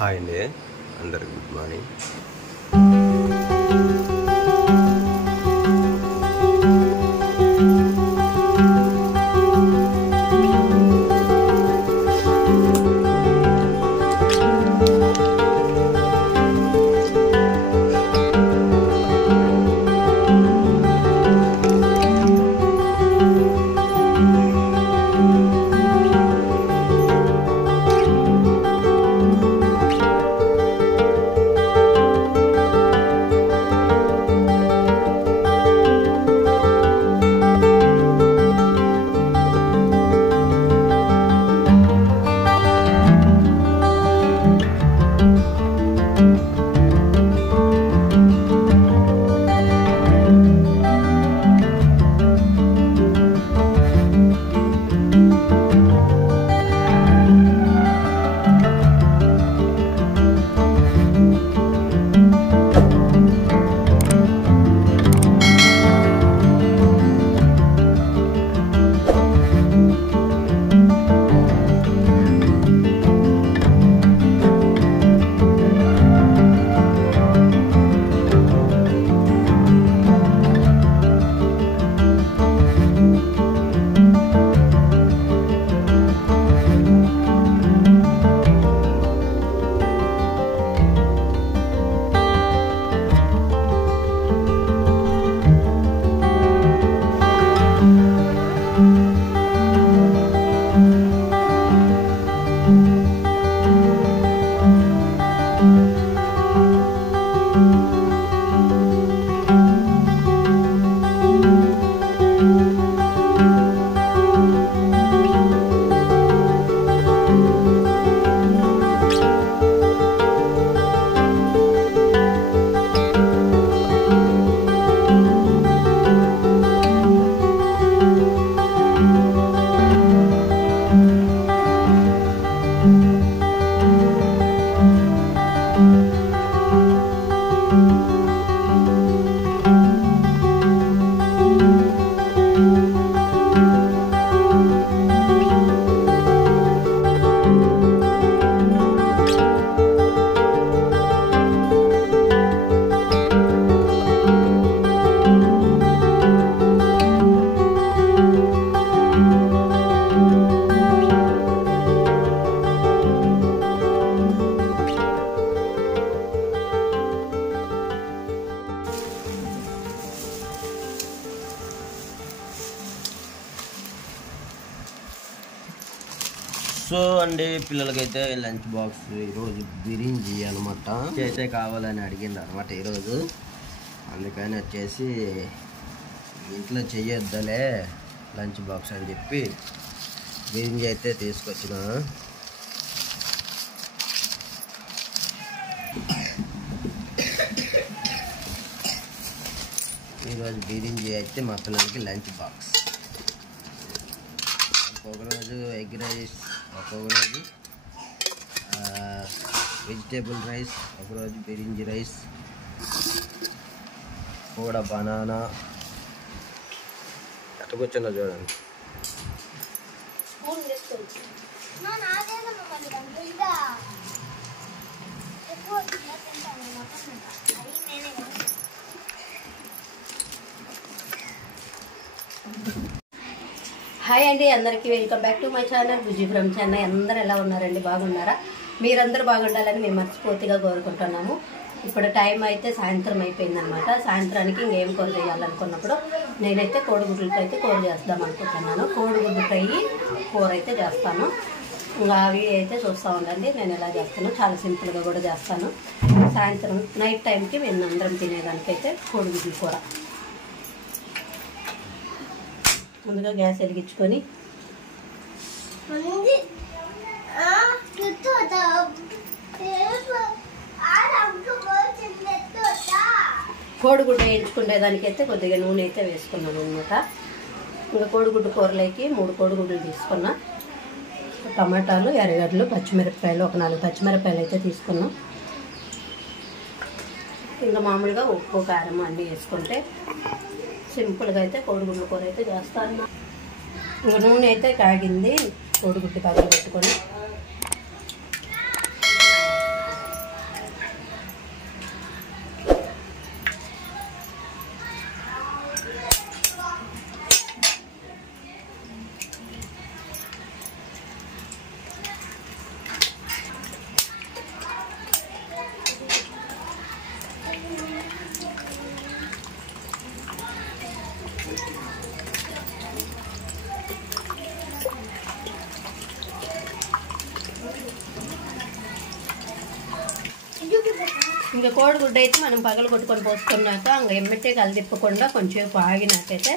Hi అండి, అందరికి good morning. So అండి, పిల్లలకైతే లంచ్ బాక్స్ ఈరోజు బిర్యానీ అనమాట చేసే కావాలని అడిగింది అనమాట ఈరోజు. అందుకని వచ్చేసి ఇంట్లో చెయ్యొద్దలే లంచ్ బాక్స్ అని చెప్పి బిర్యానీ అయితే తీసుకొచ్చిన. ఈరోజు బిర్యానీ అయితే మా పిల్లలకి లంచ్ బాక్స్. ఒకరోజు ఎగ్ రైస్, ఒకరోజు వెజిటేబుల్ రైస్, ఒకరోజు బిర్యానీ రైస్, కూడా బనానా. ఎట్లా కూర్చున్నా చూడండి. హాయ్ అండి, అందరికీ welcome back to my channel Bujji from Chennai. అందరూ ఎలా ఉన్నారండి? బాగున్నారా? మీరందరూ బాగుండాలని మేము మనస్ఫూర్తిగా కోరుకుంటున్నాము. ఇప్పుడు టైం అయితే సాయంత్రం అయిపోయిందనమాట. సాయంత్రానికి ఇంకేం కూర చేయాలనుకున్నప్పుడు నేనైతే కోడిగుడ్లతో అయితే కూర చేద్దాం అనుకుంటున్నాను. కోడిగుడ్డు ఫ్రై కూర అయితే చేస్తాను. ఇంకా అవి అయితే చూస్తూ ఉండండి నేను ఎలా చేస్తాను. చాలా సింపుల్గా కూడా చేస్తాను. సాయంత్రం నైట్ టైంకి మేము అందరం తినేదానికైతే కోడిగుడ్ల కూర. ముందుగా గ్యాస్ వెలిగించుకొని కోడిగుడ్డు వేయించుకునేదానికైతే కొద్దిగా నూనె అయితే వేసుకున్నాను అనమాట. ఇంకా కోడిగుడ్డు కూరలోకి 3 కోడిగుడ్లు తీసుకున్నా. టమాటాలు, ఎర్రగడ్డలు, పచ్చిమిరపకాయలు, ఒక 4 పచ్చిమిరపకాయలు అయితే తీసుకున్నాం. ఇంకా మామూలుగా ఉప్పు, కారం అన్నీ వేసుకుంటే సింపుల్గా అయితే కోడిగుడ్ల కూర అయితే చేస్తాను. ఇంకా నూనె అయితే కాగింది. కోడిగుడ్డు పగలు పెట్టుకొని ఇంకా కోడిగుడ్డు అయితే మనం పగలు కొట్టుకొని పోసుకున్నాక ఇంకా ఎమ్మటే కలిదిప్పకుండా కొంచెం ఆగినట్టయితే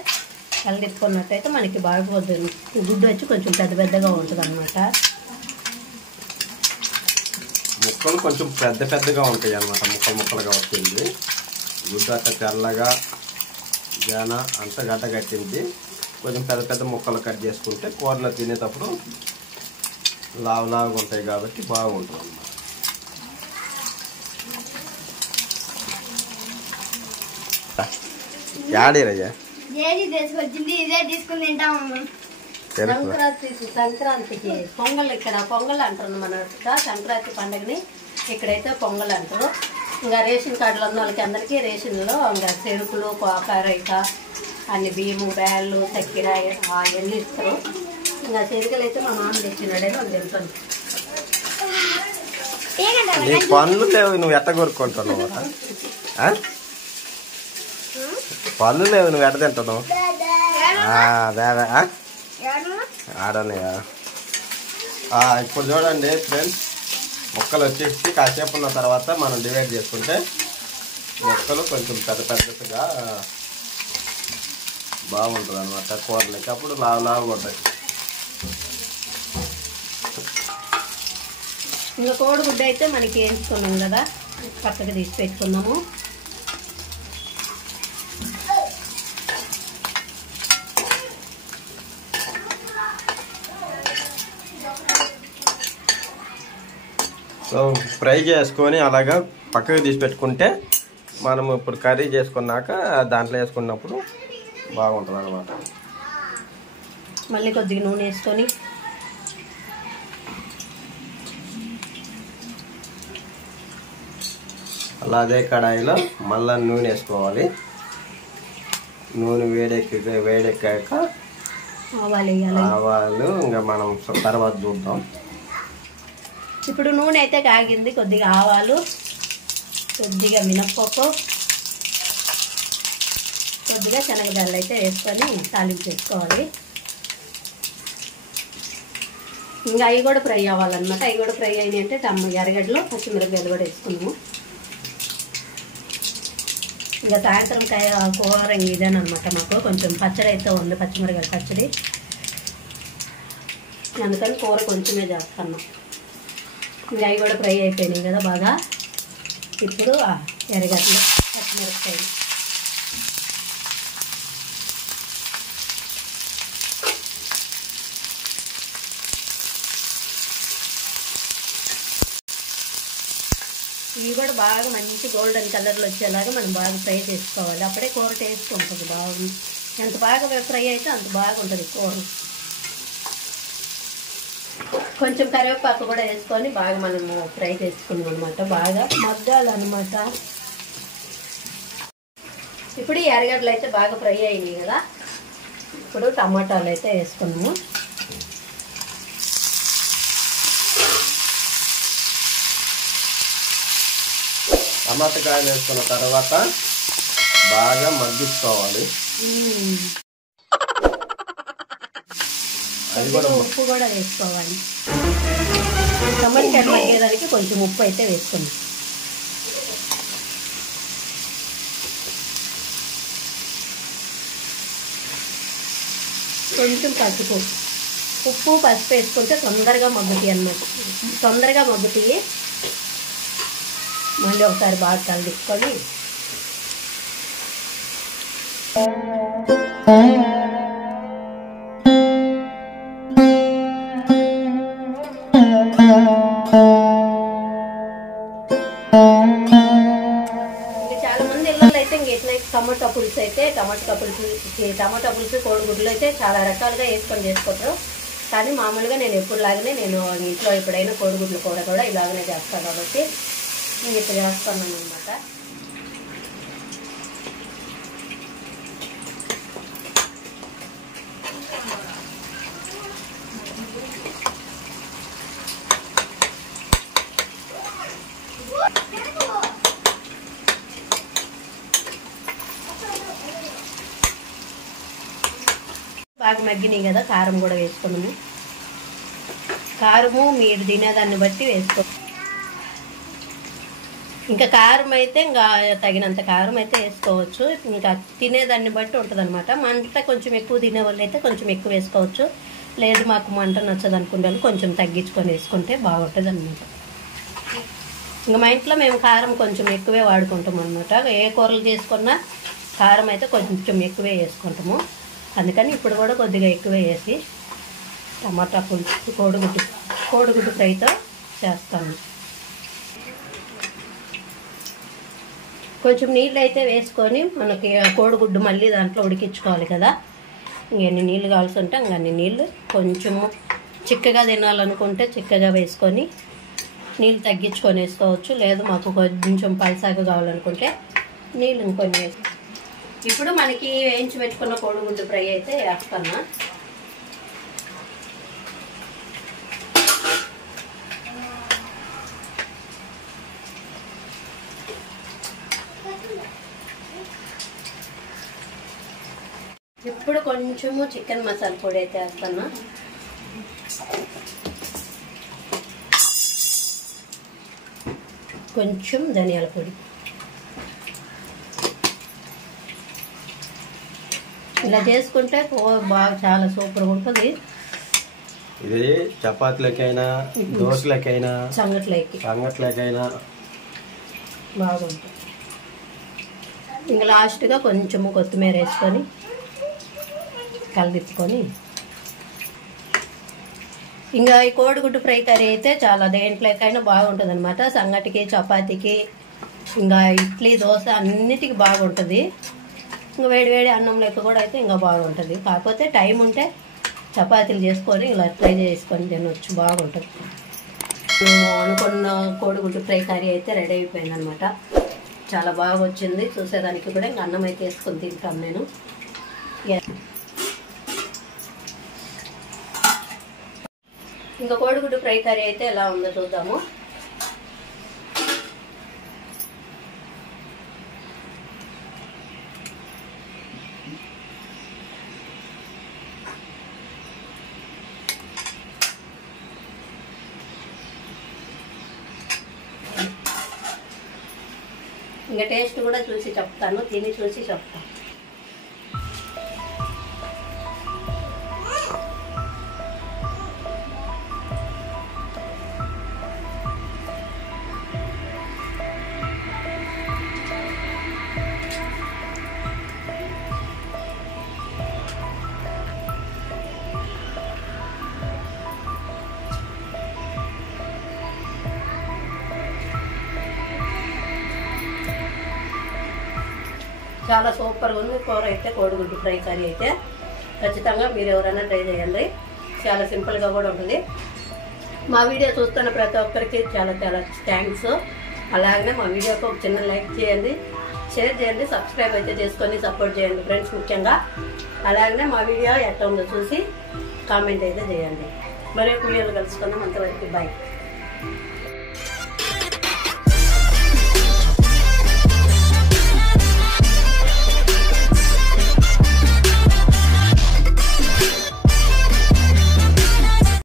కలిదిప్పుకున్నట్టయితే మనకి బాగా పోతుంది. గుడ్డు వచ్చి కొంచెం పెద్ద పెద్దగా ఉంటుంది అనమాట. ముక్కలు కొంచెం పెద్దగా ఉంటాయి అన్నమాట. ముక్కలుగా వస్తుంది. గుడ్డు అట్ట తెల్లగా జాన అంత గడ్డ కట్టింది. కొంచెం పెద్ద ముక్కలు కట్ చేసుకుంటే కూరలో తినేటప్పుడు లావుగా ఉంటాయి కాబట్టి బాగుంటుంది అన్నమాట. యాడేరయ్యా సంక్రాంతికి పొంగల్ ఇక్కడ పొంగల్ అంటారు మన సంక్రాంతి పండుగని ఇక్కడైతే పొంగల్ అంటారు. ఇంకా రేషన్ కార్డులు ఉన్న వాళ్ళకి అందరికీ రేషన్లో ఇంకా చెరుకులు కాకరైక అన్ని బియ్యము బ్యాళ్ళు చక్కెర అవన్నీ ఇస్తారు. ఇంకా చెరుకులు అయితే మా మామ తెచ్చినాడని వాళ్ళు తెలుసు. పనులు లేవు, నువ్వు ఎట్ట కొరుక్కుంటున్నావు? పనులు లేవు, నువ్వు ఎట్ట తింటున్నావు? ఆడనయా? ఇప్పుడు చూడండి ఫ్రెండ్స్, మొక్కలు వచ్చేసి కాసేపు ఉన్న తర్వాత మనం డివైడ్ చేసుకుంటే మొక్కలు కొంచెం పెద్దగా బాగుంటుంది అనమాట కూరలకి. అప్పుడు లావుగా ఉంటాయి. ఇంకా కోడిగుడ్డు అయితే మనకి వేయించుకున్నాం కదా, పక్కకు తీసి పెట్టుకున్నాము. సో ఫ్రై చేసుకొని అలాగా పక్కకు తీసి పెట్టుకుంటే మనం ఇప్పుడు కర్రీ చేసుకున్నాక దాంట్లో వేసుకున్నప్పుడు బాగుంటుంది అన్నమాట. మళ్ళీ కొద్దిగా నూనె వేసుకొని అలా అదే కడాయిలో మళ్ళీ నూనె వేసుకోవాలి. నూనె వేడెక్కాక ఆవాలు ఇంకా మనం తర్వాత చూద్దాం. ఇప్పుడు నూనె అయితే కాగింది. కొద్దిగా ఆవాలు, కొద్దిగా మినప్పప్పు, కొద్దిగా శనగదాళ్ళు అయితే వేసుకొని తాలింపు వేసుకోవాలి. ఇంకా అవి కూడా ఫ్రై అవ్వాలన్నమాట. అవి కూడా ఫ్రై అయినాయి అంటే ఎర్రగడ్డలు పచ్చిమిరపకాయలు కూడా వేసుకున్నాము. ఇంకా సాయంత్రం కూర ఇదేనమాట. మాకు కొంచెం పచ్చడి అయితే ఉంది, పచ్చిమిరపకాయల పచ్చడి. అందుకని కూర కొంచెమే చేస్తున్నాం. ఇంకా అవి కూడా ఫ్రై అయిపోయినాయి కదా బాగా. ఇప్పుడు ఎర్రగడ్డలు పచ్చిమిరపకాయలు ఇవి కూడా బాగా మంచి గోల్డెన్ కలర్లో వచ్చేలాగా మనం బాగా ఫ్రై చేసుకోవాలి. అప్పుడే కూర టేస్ట్ ఉంటుంది. బాగుంది. ఎంత బాగా ఫ్రై అయితే అంత బాగుంటుంది కూర. కొంచెం కరివేపాకు కూడా వేసుకొని బాగా మనము ఫ్రై చేసుకున్నాం అనమాట. బాగా మగ్గాలన్నమాట. ఇప్పుడు ఈ ఎర్రగడ్డలు అయితే బాగా ఫ్రై అయినాయి కదా. ఇప్పుడు టమాటాలు అయితే వేసుకున్నాము. టమాటకాయలు వేసుకున్న తర్వాత బాగా మగ్గించుకోవాలి. అది కూడా ఉప్పు కూడా వేసుకోవాలి. టమాటాలు మగ్గేదానికి కొంచెం ఉప్పు అయితే వేసుకున్నాం. కొంచెం పసుపు, ఉప్పు పసుపు వేసుకుంటే తొందరగా మగ్గుతాయి అన్నమాట. తొందరగా మగ్గుతాయి. మళ్ళీ ఒకసారి బాగా కలిపుకొని చాలా మంది ఇళ్ళల్లో అయితే ఇంకెట్లా టమాటా పులుసు అయితే టమాటా పులుసు కోడిగుడ్లు అయితే చాలా రకాలుగా వేసుకొని చేసుకుంటారు. కానీ మామూలుగా నేను ఎప్పుడులాగానే నేను ఇంట్లో ఎప్పుడైనా కోడిగుడ్ల కూర కూడా ఇలాగనే చేస్తాను కాబట్టి నేను ఇప్పుడు చేస్తున్నాను అనమాట. బాగా మగ్గినాయి కదా, కారం కూడా వేసుకున్నాము. కారము మీరు తినేదాన్ని బట్టి వేసుకో. ఇంకా కారం అయితే ఇంకా తగినంత కారం అయితే వేసుకోవచ్చు. ఇంకా తినేదాన్ని బట్టి ఉంటుంది అనమాట. మంట కొంచెం ఎక్కువ తినే వాళ్ళు అయితే కొంచెం ఎక్కువ వేసుకోవచ్చు. లేదు మాకు మంట నచ్చదు అనుకునే వాళ్ళు కొంచెం తగ్గించుకొని వేసుకుంటే బాగుంటుంది అనమాట. ఇంకా మా ఇంట్లో మేము కారం కొంచెం ఎక్కువే వాడుకుంటాం అనమాట. ఏ కూరలు చేసుకున్నా కారం అయితే కొంచెం ఎక్కువే వేసుకుంటాము. అందుకని ఇప్పుడు కూడా కొద్దిగా ఎక్కువే వేసి టమాటా పులుసు కోడిగుడ్డు ఫ్రైతో చేస్తాను. కొంచెం నీళ్ళు అయితే వేసుకొని మనకి కోడిగుడ్డు మళ్ళీ దాంట్లో ఉడికించుకోవాలి కదా. ఇంకెన్ని నీళ్ళు కావాల్సి ఉంటే అన్ని నీళ్ళు, కొంచెము చిక్కగా తినాలనుకుంటే చిక్కగా వేసుకొని నీళ్ళు తగ్గించుకొని వేసుకోవచ్చు. లేదు మాకు కొంచెం పలసాగా కావాలనుకుంటే నీళ్ళు ఇంకొన్ని వేసి. ఇప్పుడు మనకి వేయించి పెట్టుకున్న కోడిగుడ్డు ఫ్రై అయితే వేస్తాను. ఇప్పుడు కొంచెము చికెన్ మసాలా పొడి అయితే వేస్తాను. కొంచెం ధనియాల పొడి. ఇలా చేసుకుంటే బాగా చాలా సూపర్గా ఉంటుంది. ఇది చపాతీలకైనా దోశలకైనా సంగట్లకైనా బాగుంటుంది. ఇంకా లాస్ట్గా కొంచెము కొత్తిమీర వేసుకొని కలిదిప్పుకొని ఇంకా ఈ కోడిగుడ్డు ఫ్రై కర్రీ అయితే చాలా దేంట్లోకైనా బాగుంటుంది అనమాట. సంగటికి, చపాతీకి, ఇంకా ఇడ్లీ, దోశ అన్నిటికీ బాగుంటుంది. ఇంకా వేడి అన్నం లెక్క కూడా అయితే ఇంకా బాగుంటుంది. కాకపోతే టైం ఉంటే చపాతీలు చేసుకొని ఇలా ఫ్రై చేసుకొని తినవచ్చు, బాగుంటుంది. అనుకున్న కోడిగుడ్డు ఫ్రై కర్రీ అయితే రెడీ అయిపోయింది అనమాట. చాలా బాగా వచ్చింది. చూసేదానికి కూడా ఇంకా అన్నం అయితే వేసుకొని తింటాను నేను. ఇంకా కోడిగుడ్డు ఫ్రై కర్రీ అయితే ఎలా ఉందో చూద్దాము. ఇంకా టేస్ట్ కూడా చూసి చెప్తాను, తిని చూసి చెప్తాను. చాలా సూపర్గా ఉంది కూర అయితే. కోడిగుడ్డు ఫ్రై కర్రీ అయితే ఖచ్చితంగా మీరు ఎవరైనా ట్రై చేయండి. చాలా సింపుల్గా కూడా ఉంటుంది. మా వీడియో చూస్తున్న ప్రతి ఒక్కరికి చాలా చాలా థ్యాంక్స్. అలాగనే మా వీడియోకి ఒక చిన్న లైక్ చేయండి, షేర్ చేయండి, సబ్స్క్రైబ్ అయితే చేసుకొని సపోర్ట్ చేయండి ఫ్రెండ్స్ ముఖ్యంగా. అలాగనే మా వీడియో ఎట్లా ఉందో చూసి కామెంట్ అయితే చేయండి. మరి ఒక వీడియోలు కలుసుకుందాం. అంతవరకు బాయ్.